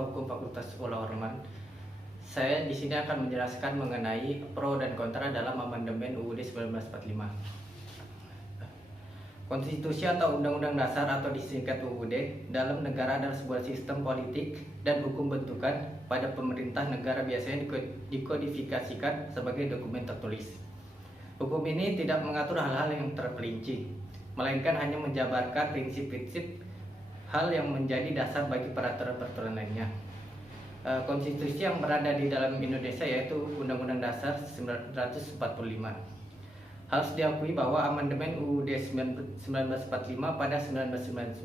mahasiswa hukum Fakultas Ula Warman. Saya di sini akan menjelaskan mengenai pro dan kontra dalam amandemen UUD 1945. Konstitusi atau Undang-Undang Dasar atau disingkat UUD dalam negara adalah sebuah sistem politik dan hukum bentukan pada pemerintah negara, biasanya dikodifikasikan sebagai dokumen tertulis. Hukum ini tidak mengatur hal-hal yang terperinci, melainkan hanya menjabarkan prinsip-prinsip hal yang menjadi dasar bagi peraturan-peraturan lainnya. Konstitusi yang berada di dalam Indonesia yaitu Undang-Undang Dasar 1945. Harus diakui bahwa amandemen UUD 1945 pada 1999,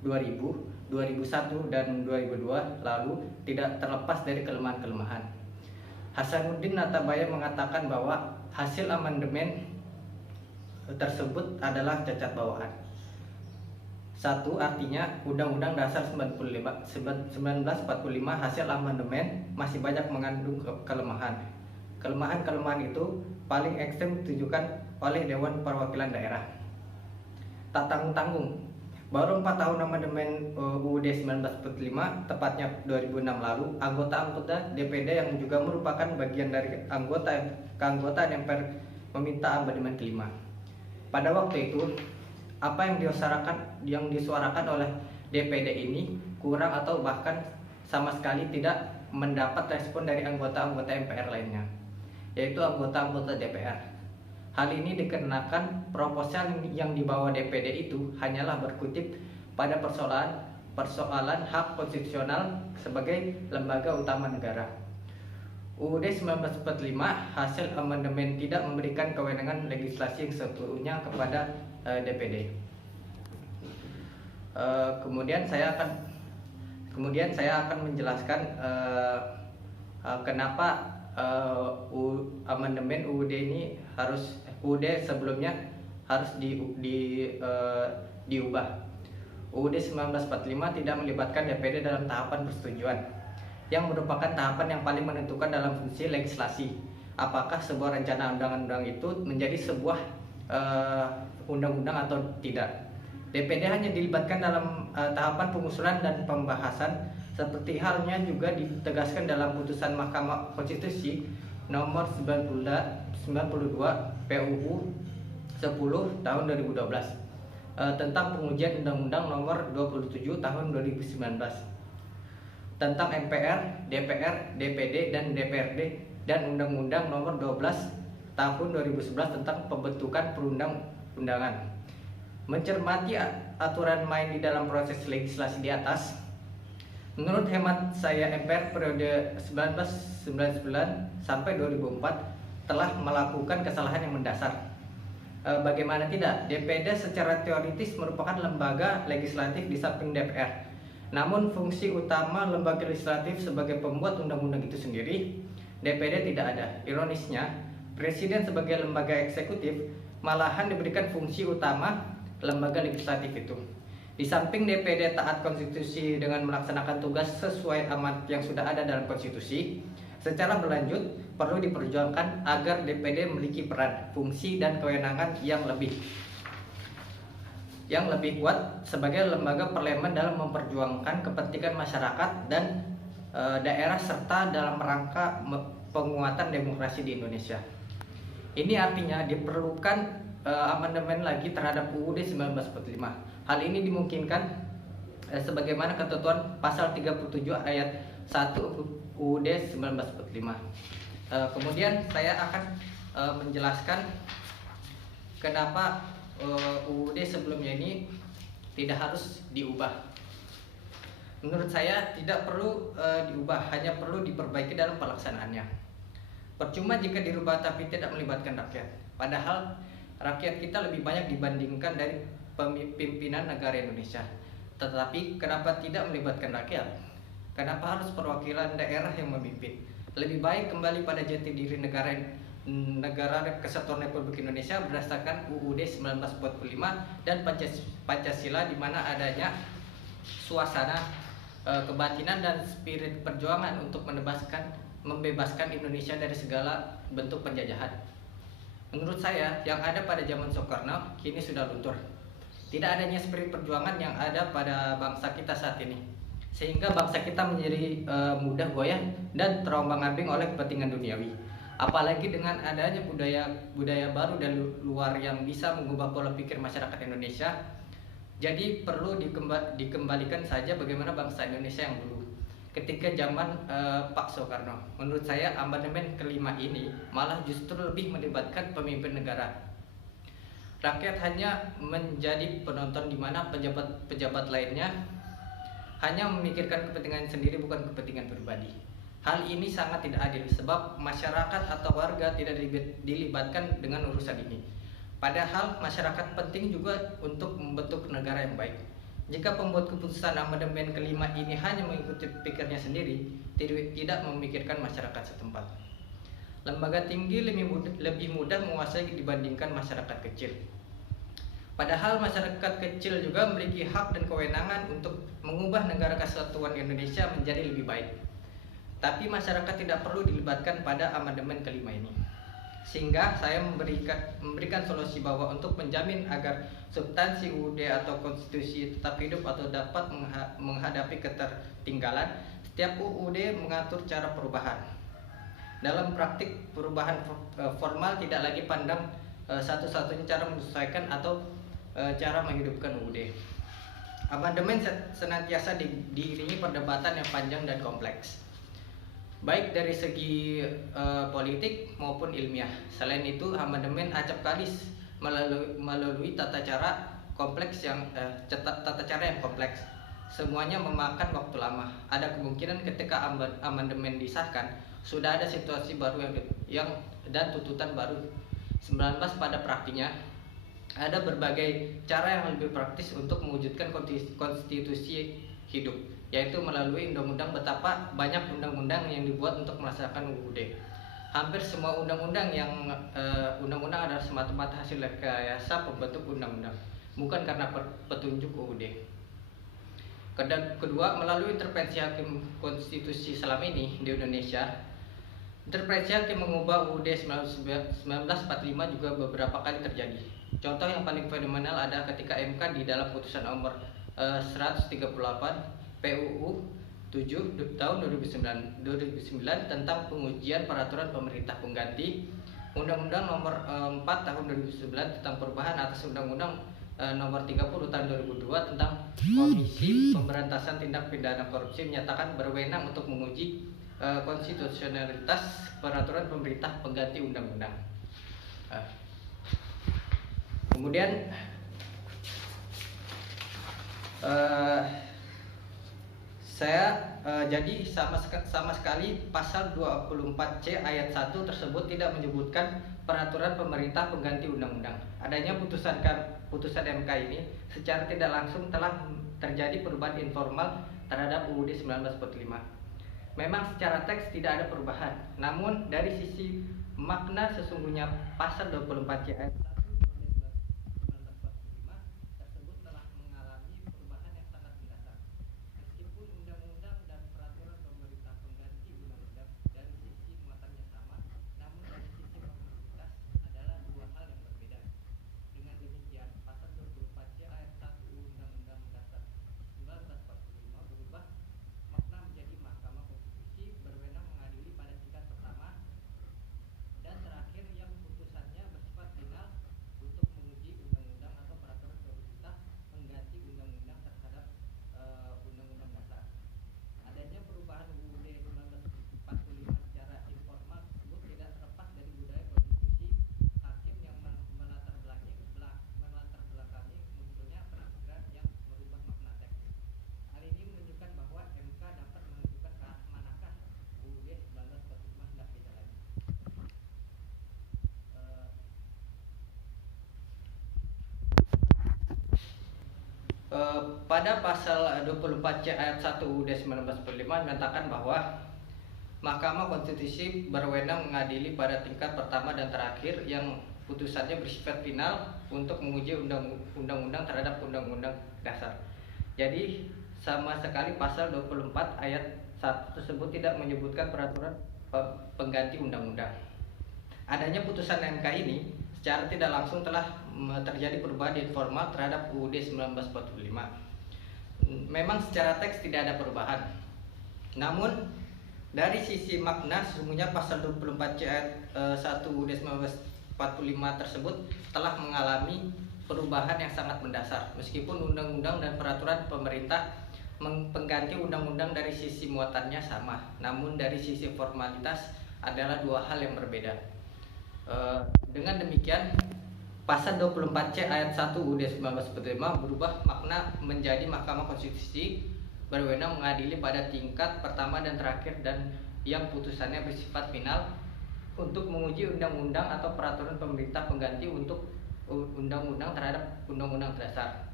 2000, 2001, dan 2002 lalu tidak terlepas dari kelemahan-kelemahan. Hasanuddin Natabaya mengatakan bahwa hasil amandemen tersebut adalah cacat bawaan. Satu, artinya Undang-Undang Dasar 1945 hasil amandemen masih banyak mengandung kelemahan. Kelemahan-kelemahan itu paling ekstrem ditujukan oleh Dewan Perwakilan Daerah. Tak tanggung-tanggung, baru 4 tahun amandemen UUD 1945, tepatnya 2006 lalu, anggota-anggota DPD yang juga merupakan bagian dari keanggotaan MPR meminta amandemen kelima. Pada waktu itu, apa yang disuarakan oleh DPD ini kurang atau bahkan sama sekali tidak mendapat respon dari anggota-anggota MPR lainnya, yaitu anggota-anggota DPR. Hal ini dikarenakan proposal yang dibawa DPD itu hanyalah berkutik pada persoalan hak konstitusional sebagai lembaga utama negara. UUD 1945 hasil amandemen tidak memberikan kewenangan legislasi yang seutuhnya kepada DPD. Kemudian saya akan menjelaskan kenapa amandemen UUD sebelumnya harus diubah. UUD 1945 tidak melibatkan DPD dalam tahapan persetujuan, yang merupakan tahapan yang paling menentukan dalam fungsi legislasi. Apakah sebuah rencana undang-undang itu menjadi sebuah undang-undang atau tidak. DPD hanya dilibatkan dalam tahapan pengusulan dan pembahasan, seperti halnya juga ditegaskan dalam putusan Mahkamah Konstitusi nomor 92 PUU 10 tahun 2012 tentang pengujian Undang-Undang nomor 27 tahun 2019 tentang MPR, DPR, DPD, dan DPRD, dan Undang-Undang nomor 12 tahun 2011 tentang pembentukan perundang-undangan. Mencermati aturan main di dalam proses legislasi di atas, menurut hemat saya MPR periode 1999 sampai 2004 telah melakukan kesalahan yang mendasar. Bagaimana tidak, DPD secara teoritis merupakan lembaga legislatif di samping DPR. Namun fungsi utama lembaga legislatif sebagai pembuat undang-undang itu sendiri, DPD tidak ada. Ironisnya, Presiden sebagai lembaga eksekutif malahan diberikan fungsi utama lembaga legislatif itu. Di samping DPD taat konstitusi dengan melaksanakan tugas sesuai amanat yang sudah ada dalam konstitusi, secara berlanjut perlu diperjuangkan agar DPD memiliki peran, fungsi, dan kewenangan yang lebih kuat sebagai lembaga parlemen dalam memperjuangkan kepentingan masyarakat dan daerah serta dalam rangka penguatan demokrasi di Indonesia. Ini artinya diperlukan amandemen lagi terhadap UUD 1945. Hal ini dimungkinkan sebagaimana ketentuan pasal 37 ayat 1 UUD 1945. Kemudian saya akan menjelaskan kenapa UUD sebelumnya ini tidak harus diubah. Menurut saya tidak perlu diubah, hanya perlu diperbaiki dalam pelaksanaannya. Percuma jika dirubah tapi tidak melibatkan rakyat. Padahal rakyat kita lebih banyak dibandingkan dari pimpinan negara Indonesia. Tetapi kenapa tidak melibatkan rakyat? Kenapa harus perwakilan daerah yang memimpin? Lebih baik kembali pada jati diri Negara Kesatuan Republik Indonesia berdasarkan UUD 1945 dan Pancasila, di mana adanya suasana kebatinan dan spirit perjuangan untuk membebaskan Indonesia dari segala bentuk penjajahan. Menurut saya, yang ada pada zaman Soekarno kini sudah luntur. Tidak adanya spirit perjuangan yang ada pada bangsa kita saat ini. sehingga bangsa kita menjadi mudah goyah dan terombang-ambing oleh kepentingan duniawi. Apalagi dengan adanya budaya baru dan luar yang bisa mengubah pola pikir masyarakat Indonesia. Jadi perlu dikembalikan saja bagaimana bangsa Indonesia yang dulu ketika zaman Pak Soekarno. Menurut saya amandemen kelima ini malah justru lebih melibatkan pemimpin negara. Rakyat hanya menjadi penonton di mana pejabat-pejabat lainnya hanya memikirkan kepentingan sendiri, bukan kepentingan pribadi. Hal ini sangat tidak adil sebab masyarakat atau warga tidak dilibatkan dengan urusan ini. Padahal masyarakat penting juga untuk membentuk negara yang baik. Jika pembuat keputusan amandemen kelima ini hanya mengikuti pikirnya sendiri, tidak memikirkan masyarakat setempat. Lembaga tinggi lebih mudah menguasai dibandingkan masyarakat kecil. Padahal masyarakat kecil juga memiliki hak dan kewenangan untuk mengubah negara kesatuan Indonesia menjadi lebih baik. Tapi masyarakat tidak perlu dilibatkan pada amandemen kelima ini. Sehingga saya memberikan solusi bahwa untuk menjamin agar substansi UUD atau konstitusi tetap hidup atau dapat menghadapi ketertinggalan, setiap UUD mengatur cara perubahan. Dalam praktik, perubahan formal tidak lagi pandang satu-satunya cara menyesuaikan atau cara menghidupkan UUD. Amandemen senantiasa diiringi perdebatan yang panjang dan kompleks, baik dari segi politik maupun ilmiah. Selain itu, amandemen acapkali melalui tata cara yang kompleks. Semuanya memakan waktu lama. Ada kemungkinan ketika amandemen disahkan sudah ada situasi baru dan tuntutan baru 19 pada praktiknya. Ada berbagai cara yang lebih praktis untuk mewujudkan konstitusi hidup, yaitu melalui undang-undang. Betapa banyak undang-undang yang dibuat untuk melaksanakan UUD. Hampir semua undang-undang adalah semata-mata hasil rekayasa pembentuk undang-undang, bukan karena petunjuk UUD. Kedua, melalui intervensi hakim konstitusi selama ini di Indonesia, intervensi hakim mengubah UUD 1945 juga beberapa kali terjadi. Contoh yang paling fenomenal ada ketika MK di dalam putusan nomor 138 PUU 7 tahun 2009 tentang pengujian peraturan pemerintah pengganti Undang-Undang nomor 4 tahun 2009 tentang perubahan atas Undang-Undang nomor 30 tahun 2002 tentang Komisi Pemberantasan Tindak Pidana Korupsi menyatakan berwenang untuk menguji konstitusionalitas peraturan pemerintah pengganti undang-undang. Kemudian jadi sama sekali pasal 24C ayat 1 tersebut tidak menyebutkan peraturan pemerintah pengganti undang-undang. Adanya putusan MK ini secara tidak langsung telah terjadi perubahan informal terhadap UUD 1945. Memang secara teks tidak ada perubahan, namun dari sisi makna sesungguhnya pasal 24C ayat 1 tersebut telah mengalami perubahan yang sangat mendasar. Meskipun undang-undang dan peraturan pemerintah pengganti undang-undang dari sisi muatannya sama, namun dari sisi formalitas adalah dua hal yang berbeda. Dengan demikian, pasal 24C ayat 1 Undang-Undang Dasar 1945 berubah makna menjadi Mahkamah Konstitusi berwenang mengadili pada tingkat pertama dan terakhir yang putusannya bersifat final untuk menguji undang-undang atau peraturan pemerintah pengganti undang-undang terhadap undang-undang dasar. Adanya perubahan UUD 1945 secara informal tersebut tidak terlepas dari budaya konstitusi hakim yang melatar belakangi munculnya pemikiran yang merubah makna teks. Hal ini menunjukkan bahwa MK dapat menentukan ke manakah UUD 1945 hendak dijalani. Pada pasal 24C ayat 1 UUD 1945 menyatakan bahwa Mahkamah Konstitusi berwenang mengadili pada tingkat pertama dan terakhir yang putusannya bersifat final untuk menguji undang-undang terhadap undang-undang dasar. Jadi sama sekali pasal 24 ayat 1 tersebut tidak menyebutkan peraturan pengganti undang-undang. Adanya putusan MK ini secara tidak langsung telah terjadi perubahan informal terhadap UUD 1945. memang secara teks tidak ada perubahan. Namun dari sisi makna sesungguhnya pasal 24C ayat 1 UUD 1945 tersebut telah mengalami perubahan yang sangat mendasar. Meskipun undang-undang dan peraturan pemerintah pengganti undang-undang dari sisi muatannya sama, namun dari sisi formalitas adalah dua hal yang berbeda. Dengan demikian, pasal 24C ayat 1 UUD 1945 berubah makna menjadi Mahkamah Konstitusi berwenang mengadili pada tingkat pertama dan terakhir dan yang putusannya bersifat final untuk menguji undang-undang atau peraturan pemerintah pengganti untuk undang-undang terhadap undang-undang dasar.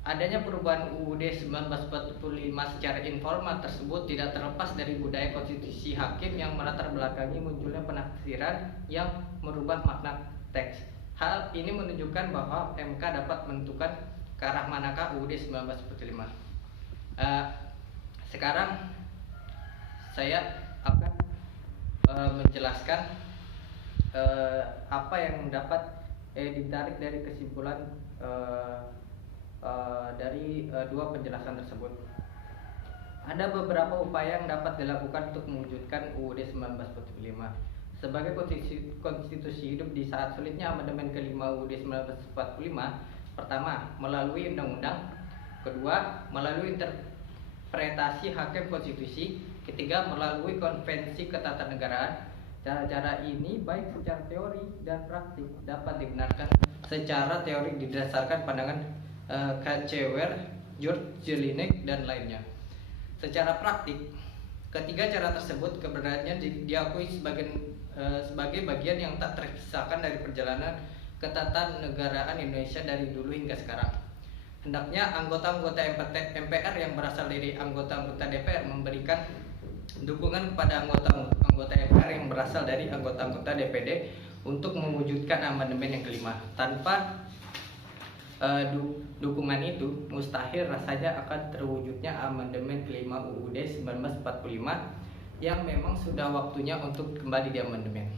Adanya perubahan UUD 1945 secara informal tersebut tidak terlepas dari budaya konstitusi hakim yang melatar belakangi munculnya penafsiran yang merubah makna teks. Hal ini menunjukkan bahwa MK dapat menentukan ke arah manakah UUD 1945. Sekarang saya akan menjelaskan apa yang dapat ditarik dari kesimpulan dari dua penjelasan tersebut. Ada beberapa upaya yang dapat dilakukan untuk mewujudkan UUD 1945 sebagai konstitusi hidup di saat sulitnya amandemen kelima UUD 1945. Pertama, melalui undang-undang. Kedua, melalui interpretasi hakim konstitusi. Ketiga, melalui konvensi ketatanegaraan. Cara-cara ini baik secara teori dan praktik dapat dibenarkan secara teori didasarkan pandangan Kacewar, George Jelinek dan lainnya. Secara praktik, ketiga cara tersebut keberadaannya diakui sebagai bagian yang tak terpisahkan dari perjalanan ketatanegaraan Indonesia dari dulu hingga sekarang. Hendaknya anggota-anggota MPR yang berasal dari anggota-anggota DPR memberikan dukungan kepada anggota MPR yang berasal dari anggota-anggota DPD untuk mewujudkan amandemen yang kelima. Tanpa dukungan itu, mustahil rasanya akan terwujudnya amandemen kelima UUD 1945 yang memang sudah waktunya untuk kembali di amandemen.